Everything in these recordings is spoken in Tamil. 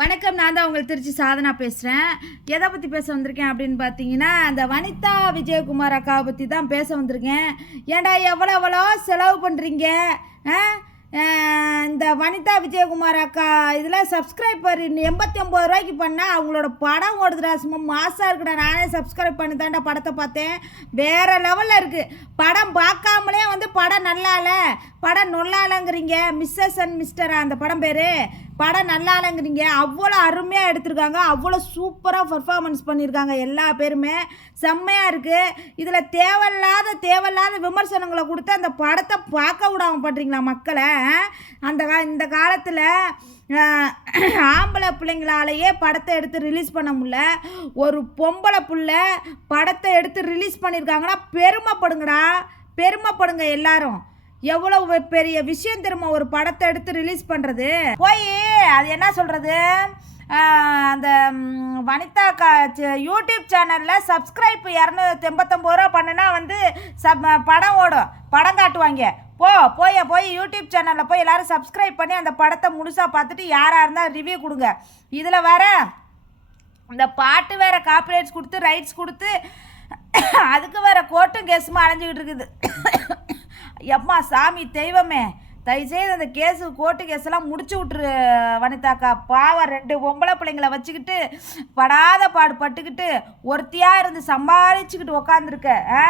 வணக்கம் நான் தான் உங்கள் திருச்சி சாதனா பேசுகிறேன் எதை பற்றி பேச வந்திருக்கேன் அப்படின்னு பார்த்தீங்கன்னா அந்த வனிதா விஜயகுமார் அக்காவை பற்றி தான் பேச வந்திருக்கேன். ஏன்டா எவ்வளோ எவ்வளோ செலவு பண்ணுறீங்க இந்த வனிதா விஜயகுமார் அக்கா இதில் சப்ஸ்கிரைபர் எண்பத்தி ஒம்பது ரூபாய்க்கு பண்ணால் அவங்களோட படம் ஓடுதுடா சும்மா மாசாக இருக்குடா. நானே சப்ஸ்கிரைப் பண்ணி தாண்டா படத்தை பார்த்தேன். வேறு லெவலில் இருக்குது படம் பார்க்காமலே வந்து படம் நல்லா இல்லை படம் நொல்லாலங்கிறீங்க மிஸ்ஸஸ் அண்ட் மிஸ்டரா அந்த படம் பேர். படம் நல்லா இல்லைங்கிறீங்க. அவ்வளோ அருமையாக எடுத்திருக்காங்க. அவ்வளோ சூப்பராக பர்ஃபார்மன்ஸ் பண்ணியிருக்காங்க எல்லா பேருமே. செம்மையாக இருக்குது இதில் தேவையில்லாத தேவையில்லாத விமர்சனங்களை கொடுத்து அந்த படத்தை பார்க்க விடாம பண்ணுறீங்களா மக்களை? அந்த கா இந்த காலத்தில் ஆம்பளை பிள்ளைங்களாலேயே படத்தை எடுத்து ரிலீஸ் பண்ண முடியல. ஒரு பொம்பளை பிள்ளை படத்தை எடுத்து ரிலீஸ் பண்ணியிருக்காங்கன்னா பெருமைப்படுங்கடா. பெருமைப்படுங்க எல்லாரும். எவ்வளவு பெரிய விஷயம் தெரியுமா? ஒரு படத்தை எடுத்து ரிலீஸ் பண்ணுறது போய் அது என்ன சொல்கிறது அந்த வனிதா கா யூடியூப் சேனலில் சப்ஸ்கிரைப் இரநூத்தி எண்பத்தொம்பது ரூபா பண்ணுனா வந்து சப் படம் ஓடும். படம் காட்டுவாங்க. போ போய் போய் யூடியூப் சேனலில் போய் எல்லோரும் சப்ஸ்கிரைப் பண்ணி அந்த படத்தை முழுசாக பார்த்துட்டு யாராக இருந்தால் ரிவ்யூ கொடுங்க. இதில் வேற இந்த பாட்டு வேற காப்பிரைட்ஸ் கொடுத்து ரைட்ஸ் கொடுத்து அதுக்கு வேற கோர்ட்டும் கேஸுமா அலைஞ்சிக்கிட்டு இருக்குது. எம்மா சாமி தெய்வமே. தயவுசெய்து அந்த கேஸு கோர்ட்டு கேஸெல்லாம் முடிச்சு விட்ரு வனிதாக்கா. பாவம் ரெண்டு பொம்பளை பிள்ளைங்கள வச்சுக்கிட்டு படாத பாடு பட்டுக்கிட்டு ஒருத்தியாக இருந்து சம்பாதிச்சுக்கிட்டு உக்காந்துருக்க ஆ?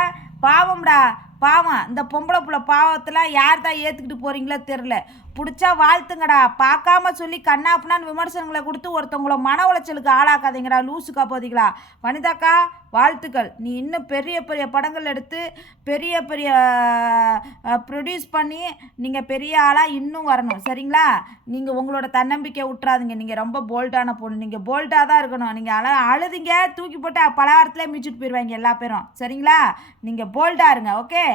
பாவம்டா பாவம். இந்த பொம்பளை புள்ள பாவத்தெல்லாம் யார் தான் ஏற்றுக்கிட்டு போகிறீங்களோ தெரில பிடிச்சா வாழ்த்துங்கடா. பார்க்காம சொல்லி கண்ணாப்புனான்னு விமர்சனங்களை கொடுத்து ஒருத்தவங்கள மன உளைச்சலுக்கு ஆளாக்காதீங்கடா லூசு போதீங்களா வனிதாக்கா வாழ்த்துக்கள். நீ இன்னும் பெரிய பெரிய படங்கள் எடுத்து பெரிய பெரிய ப்ரொடியூஸ் பண்ணி நீங்கள் பெரிய ஆளாக இன்னும் வரணும். சரிங்களா? நீங்கள் உங்களோட தன்னம்பிக்கை விட்றாதீங்க நீங்கள் ரொம்ப போல்டான பொண்ணு. நீங்கள் போல்டாக தான் இருக்கணும். நீங்கள் அழ அழுதிங்க தூக்கி போட்டு பலகாரத்துலேயே மிச்சிட்டு போயிடுவாங்க எல்லா பேரும். சரிங்களா? நீங்கள் போல்டாக இருங்க ஓகே